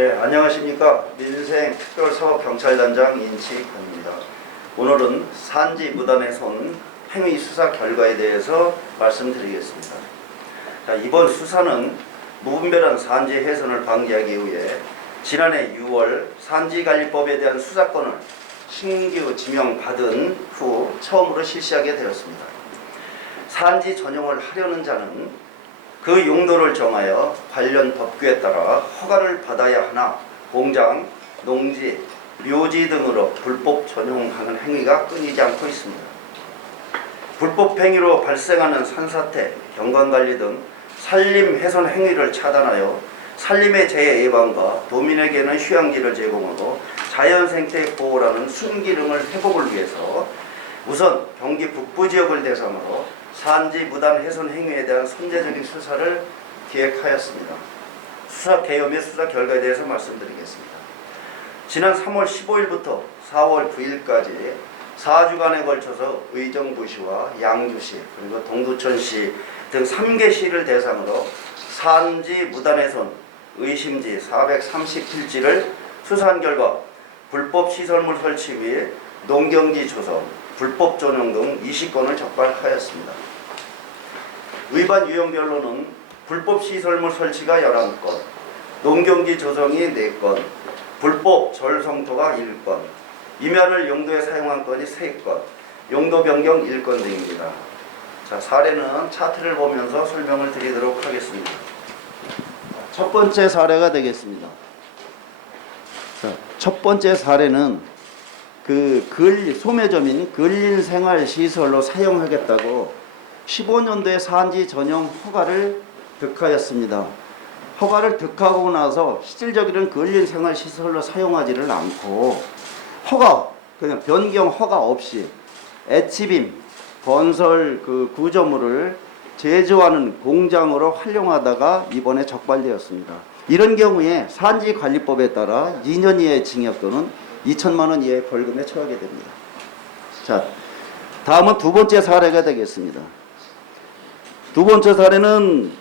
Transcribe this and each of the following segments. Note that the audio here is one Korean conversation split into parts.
네, 안녕하십니까. 민생특별사업경찰단장 인치권입니다. 오늘은 산지 무단훼손 행위 수사 결과에 대해서 말씀드리겠습니다. 자, 이번 수사는 무분별한 산지 훼손을 방지하기 위해 지난해 6월 산지관리법에 대한 수사권을 신규 지명받은 후 처음으로 실시하게 되었습니다. 산지 전용을 하려는 자는 그 용도를 정하여 관련 법규에 따라 허가를 받아야 하나 공장, 농지, 묘지 등으로 불법 전용하는 행위가 끊이지 않고 있습니다. 불법 행위로 발생하는 산사태, 경관관리 등 산림 훼손 행위를 차단하여 산림의 재해 예방과 도민에게는 휴양지를 제공하고 자연생태 보호라는 순기능을 회복을 위해서 우선 경기 북부 지역을 대상으로 산지 무단 훼손 행위에 대한 선제적인 수사를 기획하였습니다. 수사 개요 및 수사 결과에 대해서 말씀드리겠습니다. 지난 3월 15일부터 4월 9일까지 4주간에 걸쳐서 의정부시와 양주시 그리고 동두천시 등 3개 시를 대상으로 산지 무단 훼손 의심지 430필지를 수사한 결과 불법 시설물 설치 및 농경지 조성, 불법 전용 등 20건을 적발하였습니다. 위반 유형별로는 불법 시설물 설치가 11건, 농경지 조성이 4건, 불법 절성토가 1건, 임야를 용도에 사용한 건이 3건, 용도 변경 1건 등입니다. 자, 사례는 차트를 보면서 설명을 드리도록 하겠습니다. 첫 번째 사례가 되겠습니다. 자, 첫 번째 사례는 소매점인 근린생활시설로 사용하겠다고 15년도에 산지 전용 허가를 득하였습니다. 허가를 득하고 나서 실질적으로는 근린생활시설로 사용하지를 않고 그냥 변경 허가 없이 애치빔, 건설 구조물을 제조하는 공장으로 활용하다가 이번에 적발되었습니다. 이런 경우에 산지관리법에 따라 2년 이하의 징역 또는 2천만 원 이하의 벌금에 처하게 됩니다. 자, 다음은 두 번째 사례가 되겠습니다. 두 번째 사례는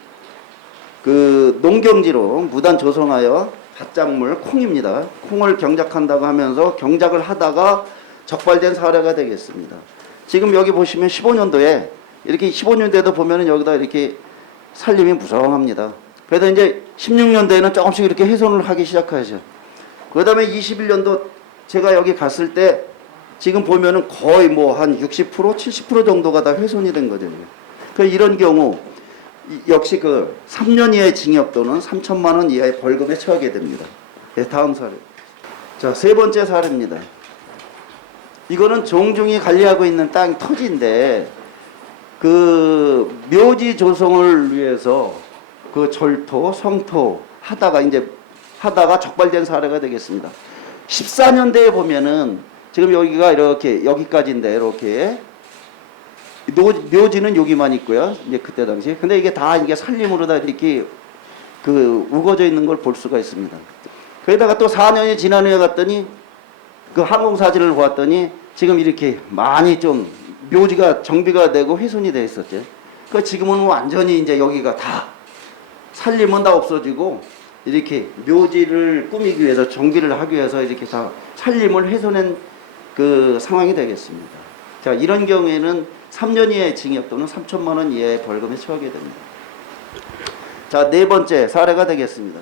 농경지로 무단 조성하여 밭작물 콩입니다. 콩을 경작한다고 하면서 경작을 하다가 적발된 사례가 되겠습니다. 지금 여기 보시면 15년도에 이렇게 15년도에도 보면은 여기다 이렇게 산림이 무성합니다. 그래서 이제 16년도에는 조금씩 이렇게 훼손을 하기 시작하죠. 그 다음에 21년도 제가 여기 갔을 때 지금 보면은 거의 한 60%, 70% 정도가 다 훼손이 된 거거든요. 이런 경우 역시 3년 이하의 징역 또는 3천만 원 이하의 벌금에 처하게 됩니다. 네, 다음 사례. 자, 세 번째 사례입니다. 이거는 종중이 관리하고 있는 땅 토지인데 묘지 조성을 위해서 절토, 성토 하다가 적발된 사례가 되겠습니다. 14년대에 보면은 지금 여기가 이렇게 여기까지인데 이렇게 묘지는 여기만 있고요. 이제 그때 당시. 근데 이게 다 산림으로 다 이렇게 우거져 있는 걸 볼 수가 있습니다. 거기다가 또 4년이 지난 후에 갔더니 항공사진을 보았더니 지금 이렇게 많이 좀 묘지가 정비가 되고 훼손이 되어 있었죠. 지금은 완전히 이제 여기가 다 산림은 다 없어지고 이렇게 묘지를 꾸미기 위해서 정비를 하기 위해서 이렇게 다 산림을 훼손한 상황이 되겠습니다. 자, 이런 경우에는 3년 이하의 징역 또는 3천만 원 이하의 벌금에 처하게 됩니다. 자, 네 번째 사례가 되겠습니다.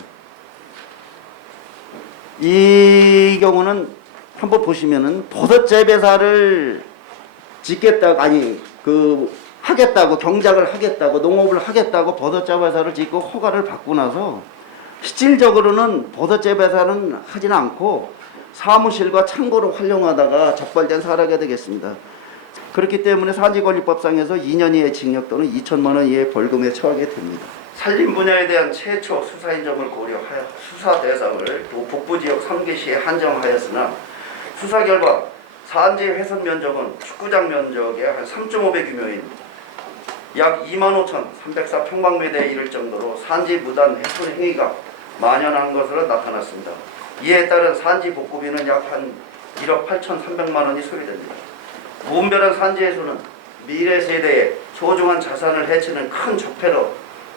이 경우는 한번 보시면은 버섯 재배사를 하겠다고 경작을 하겠다고 농업을 하겠다고 버섯 재배사를 짓고 허가를 받고 나서 실질적으로는 버섯 재배사는 하지는 않고 사무실과 창고로 활용하다가 적발된 사례가 되겠습니다. 그렇기 때문에 산지관리법상에서 2년 이하의 징역 또는 2천만 원 이하의 벌금에 처하게 됩니다. 산림 분야에 대한 최초 수사 인정을 고려하여 수사 대상을 북부지역 3개시에 한정하였으나 수사 결과 산지 훼손 면적은 축구장 면적의 한 3.5배 규모인 약 25,304평방미터에 이를 정도로 산지 무단 훼손 행위가 만연한 것으로 나타났습니다. 이에 따른 산지 복구비는 약 한 1억 8,300만 원이 소요됩니다. 무분별한 산지 훼손은 미래 세대의 소중한 자산을 해치는 큰 적폐로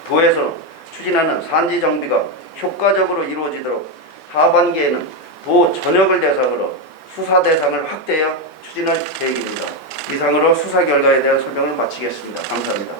도에서 추진하는 산지 정비가 효과적으로 이루어지도록 하반기에는 도 전역을 대상으로 수사 대상을 확대하여 추진할 계획입니다. 이상으로 수사 결과에 대한 설명을 마치겠습니다. 감사합니다.